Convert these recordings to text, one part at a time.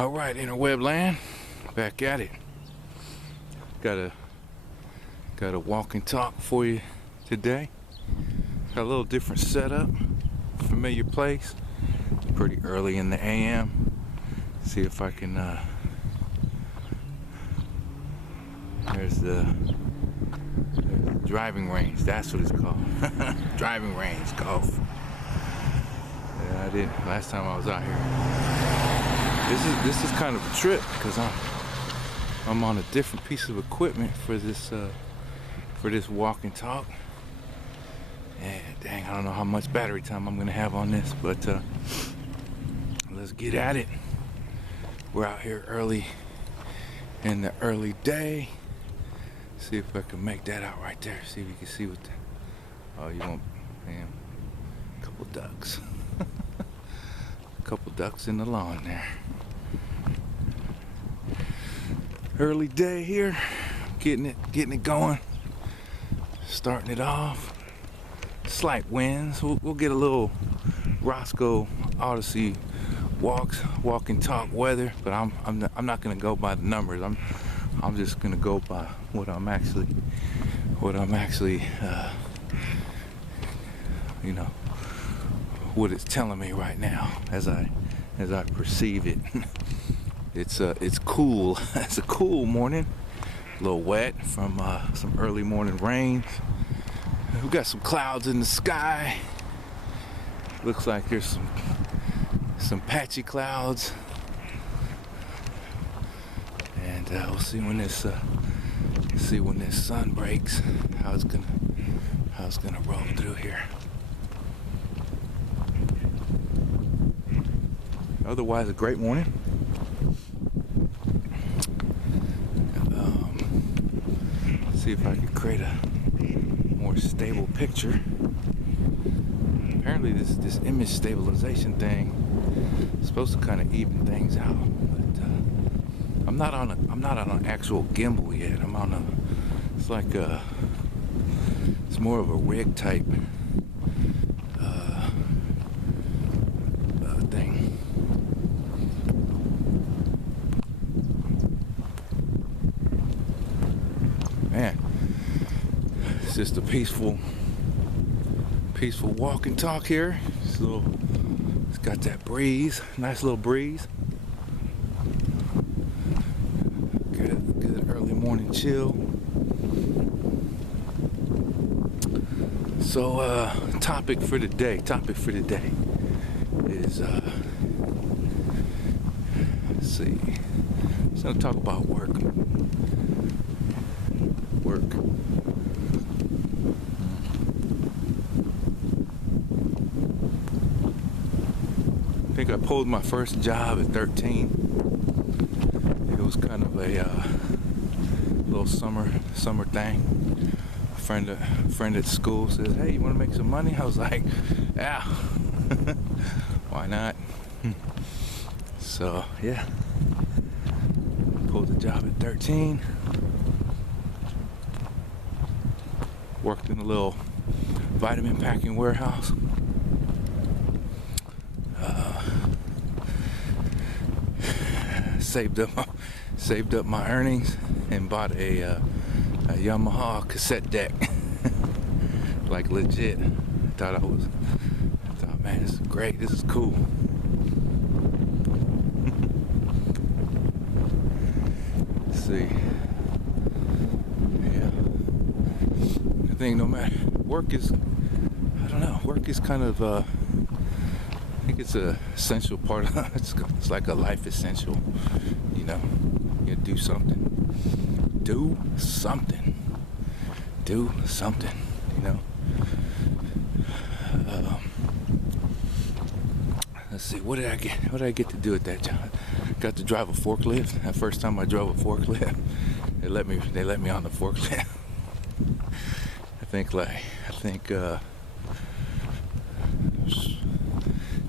Alright, interweb land, back at it. Got a walk and talk for you today. Got a little different setup, familiar place. Pretty early in the AM. See if I can there's the driving range, that's what it's called. Driving range golf. Yeah, I did last time I was out here. This is kind of a trip because I'm on a different piece of equipment for this walk and talk. And dang, I don't know how much battery time I'm gonna have on this, but let's get at it. We're out here early in the early day. See if I can make that out right there. See if you can see what the, oh, you won't, man, a couple ducks. A couple ducks in the lawn there. Early day here, getting it going, starting it off. Slight winds. We'll get a little Rosco Odyssey walk and talk weather, but I'm not gonna go by the numbers. I'm just gonna go by what I'm actually you know, what it's telling me right now as I perceive it. It's cool. It's a cool morning. A little wet from some early morning rains. We got some clouds in the sky. Looks like there's some patchy clouds. And we'll see when this sun breaks, how it's gonna roll through here. Otherwise, a great morning. See if I can create a more stable picture. Apparently, this image stabilization thing is supposed to kind of even things out, but I'm not on an actual gimbal yet. I'm on a, it's more of a rig type thing. Man, it's just a peaceful walk and talk here. It's got that breeze, nice little breeze. Good early morning chill. So topic for the day is let's see. Just gonna talk about work. I think I pulled my first job at 13. It was kind of a little summer thing. A friend at school says, "Hey, you want to make some money?" I was like, "Yeah, why not?" So yeah, pulled the job at 13. Worked in a little vitamin packing warehouse. Saved up my earnings and bought a Yamaha cassette deck. Like legit. I thought, man, this is great. This is cool. Let's see. Yeah. I think no matter, work is kind of I think it's a essential part of it's like a life essential, you know. You do something, you know. Let's see, what did I get to do at that job? Got to drive a forklift. That first time I drove a forklift, they let me on the forklift. I think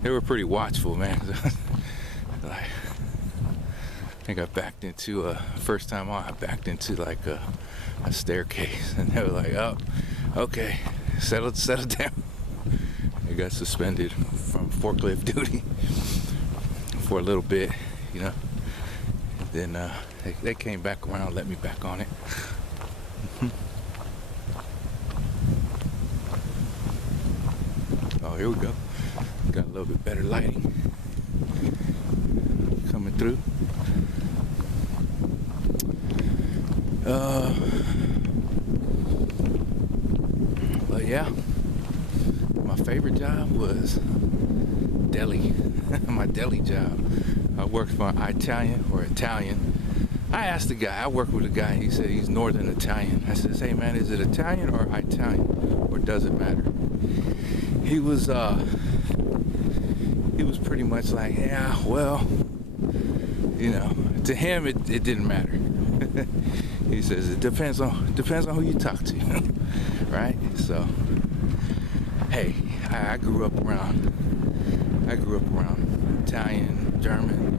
they were pretty watchful, man. Like, I think I backed into first time on, I backed into like a staircase, and they were like, "Oh, okay, settle down." I got suspended from forklift duty for a little bit, you know. Then they came back around, let me back on it. Oh, here we go. Got a little bit better lighting coming through. But yeah, my favorite job was deli. My deli job. I worked for an Italian. I asked the guy, I worked with a guy, he said he's Northern Italian. I said, hey man, is it Italian or Italian? Or does it matter? He was pretty much like, yeah, well, you know, to him it didn't matter. He says it depends on who you talk to, right? So, hey, I grew up around Italian, German,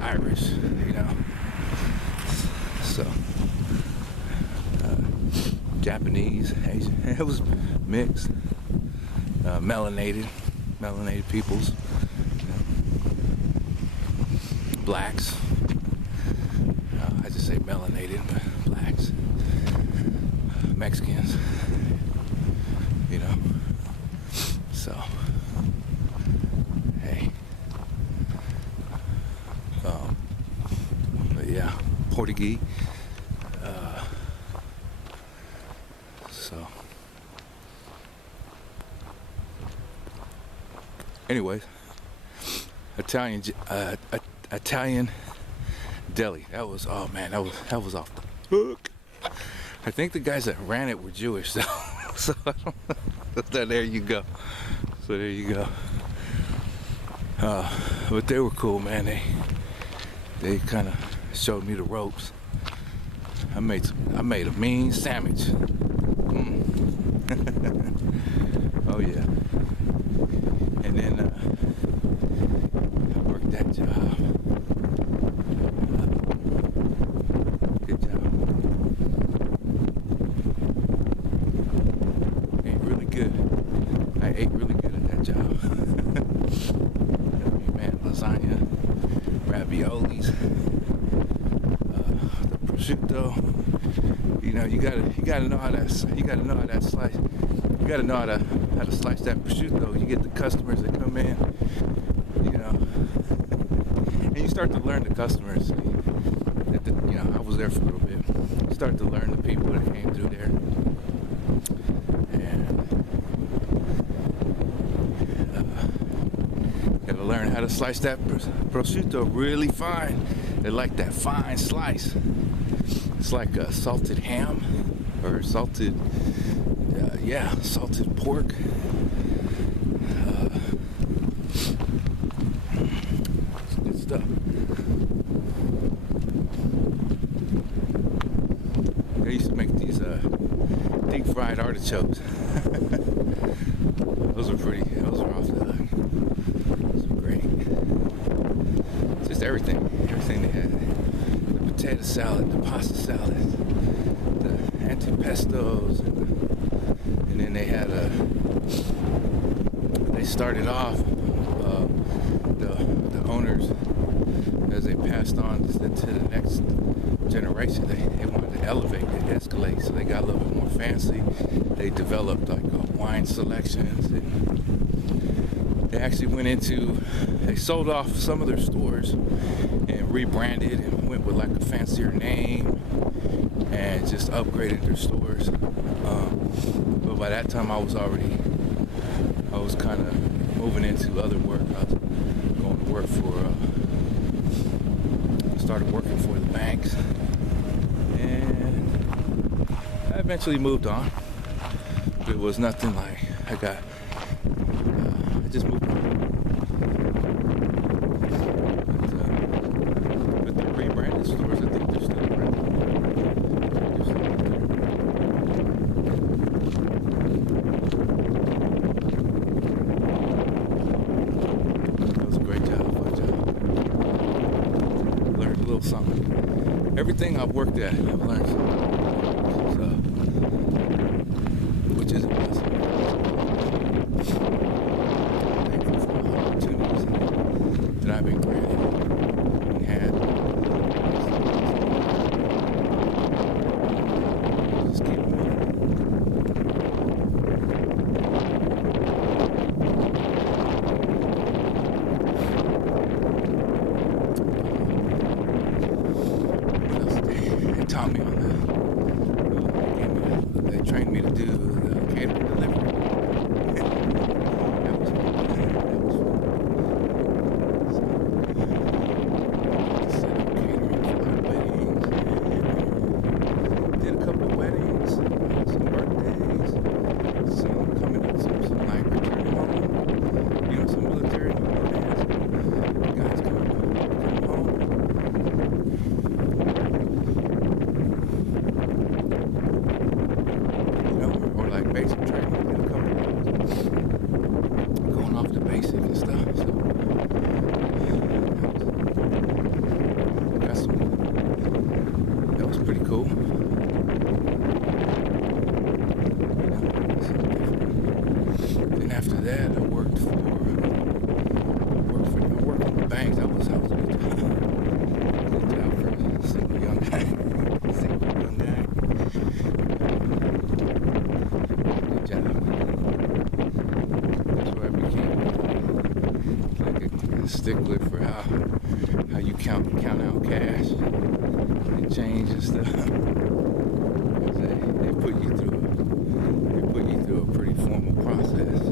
Irish, you know. So, Japanese, Asian, it was mixed. Melanated peoples, you know. Blacks. I just say melanated, but blacks, Mexicans, you know. So, hey, but yeah, Portuguese. So, anyways, Italian deli. That was, oh man, that was off the hook. I think the guys that ran it were Jewish, so so I don't know. So there you go. But they were cool, man. They kind of showed me the ropes. I made a mean sandwich. Oh yeah. And then I worked that job. Good job. Ate really good. I ate really good at that job. Man, lasagna, raviolis, the prosciutto. You know, you gotta know how that slice. You gotta know how to slice that prosciutto. You get the customers that come in, you know, and you start to learn the customers. You know, I was there for a little bit. You start to learn the people that came through there, and gotta learn how to slice that prosciutto really fine. They like that fine slice. It's like a salted ham or salted pork. It's good stuff. They used to make these deep fried artichokes. Those are off the hook. Those are great. Just everything they had. The potato salad, the pasta salad, the antipestos, and then they had they started off the owners, as they passed on to the next generation, they wanted to elevate and escalate, so they got a little bit more fancy. They developed like wine selections, and they actually they sold off some of their stores and rebranded and went with like a fancier name and just upgraded their stores. But by that time I was kind of moving into other work. I was going to work started working for the banks, and I eventually moved on. It was nothing like I just moved on. But the rebranded stores, I think they're still around. That was a great job, fun job. Learned a little something. Everything I've worked at, I've learned something. So, which is a blessing. Thankful for the opportunities that I've been granted and had. put me on they trained me to do the catering delivery. That was fun. Set up catering for weddings. Did a couple of weddings, some birthdays, some coming up, some like returning home. You know, some military guys coming home. Or like basic training, you know, going off the basic and stuff. So that was pretty cool. Then after that, I worked in the banks. I was a good job for a single young guy. Stickler for how you count out cash and change and stuff. They put you through a pretty formal process.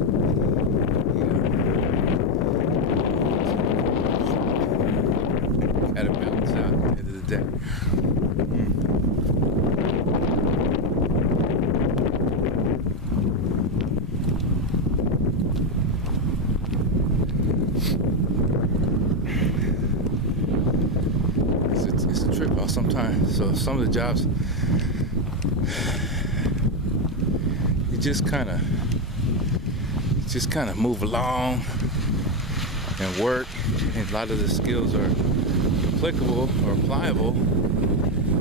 You know, gotta balance out at the end of the day. It's a trip out sometimes. So some of the jobs, you just kind of move along and work, and a lot of the skills are applicable or applicable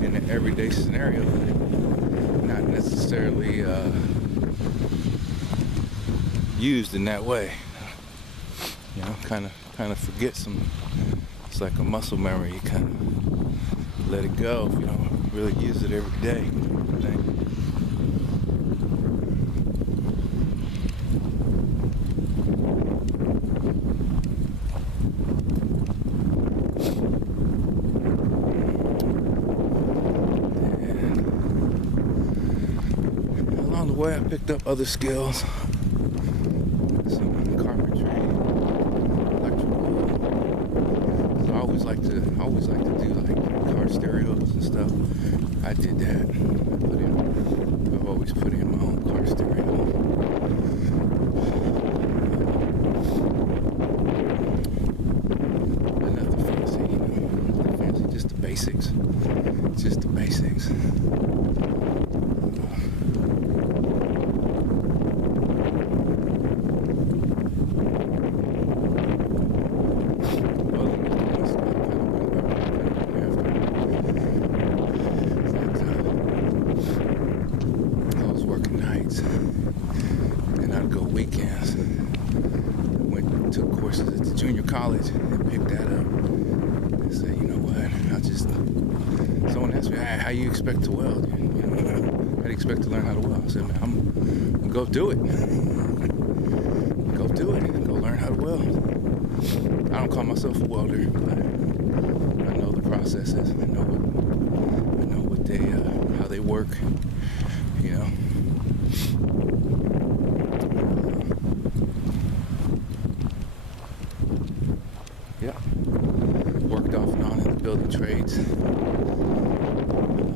in an everyday scenario, not necessarily used in that way. You know, kind of forget some. It's like a muscle memory. You kind of let it go if you don't really use it every day. I think. And along the way, I picked up other skills. Some carpentry, electrical. So I always like to do like car stereos and stuff. I did that. I've always put in my own car stereo. But nothing fancy, you know. Nothing fancy, just the basics. Just the basics. And I'd go weekends. Took courses at the junior college and picked that up. And said, you know what? Someone asked me, how you expect to weld? You know, how do you expect to learn how to weld? I said, man, I'm gonna go do it. Go do it. Go learn how to weld. I don't call myself a welder, but I know the processes. I know what they, how they work. You know. Yeah. Worked off and on in the building trades.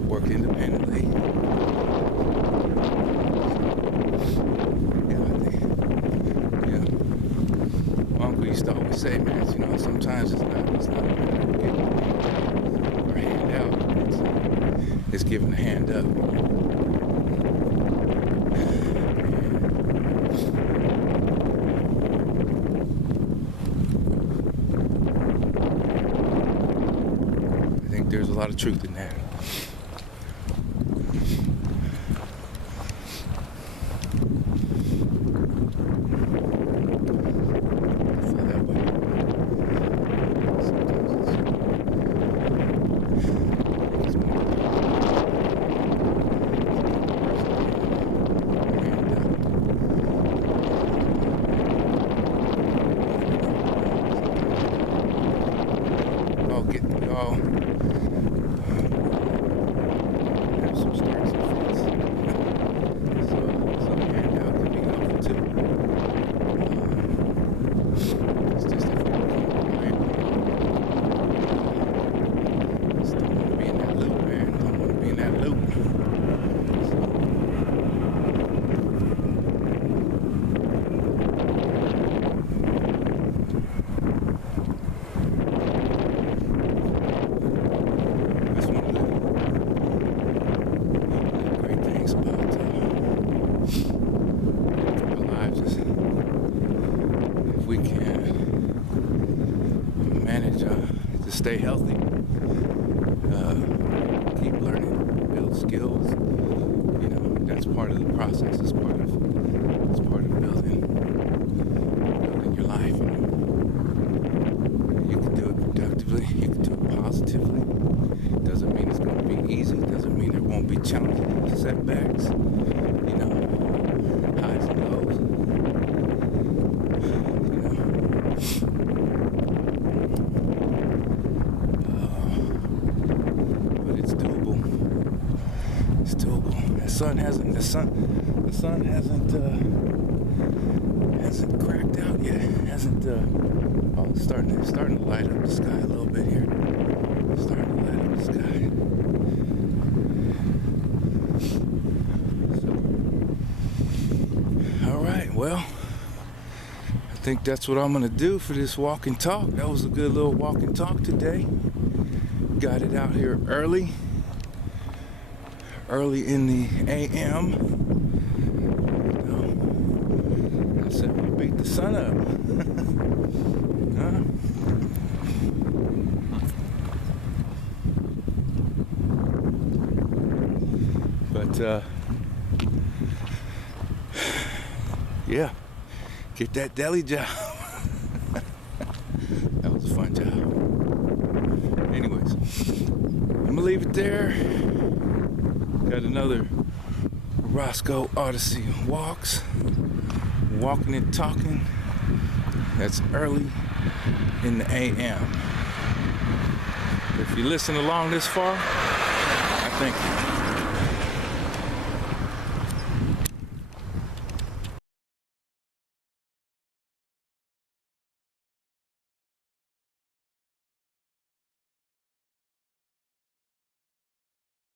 Worked independently. Yeah. My uncle used to always say, man, you know, sometimes it's not a matter of giving or hand out. It's giving a hand up. There's a lot of truth in that. Keep learning, build skills. You know, that's part of the process. It's part of building your life. You know, you can do it productively. You can do it positively. Doesn't mean it's going to be easy. Doesn't mean there won't be challenges, setbacks. You know, highs and lows. You know. But it's doable. It's doable. The sun hasn't cracked out yet. It's starting to light up the sky a little bit here. Starting to light up the sky. So, all right, well, I think that's what I'm gonna do for this walk and talk. That was a good little walk and talk today. Got it out here early in the AM. I said we beat the sun up. Huh? But yeah, get that deli job. That was a fun job. Anyways, I'm gonna leave it there. Got another Rosco Odyssee walks. Walking and talking. That's early in the AM. If you listen along this far, I thank you.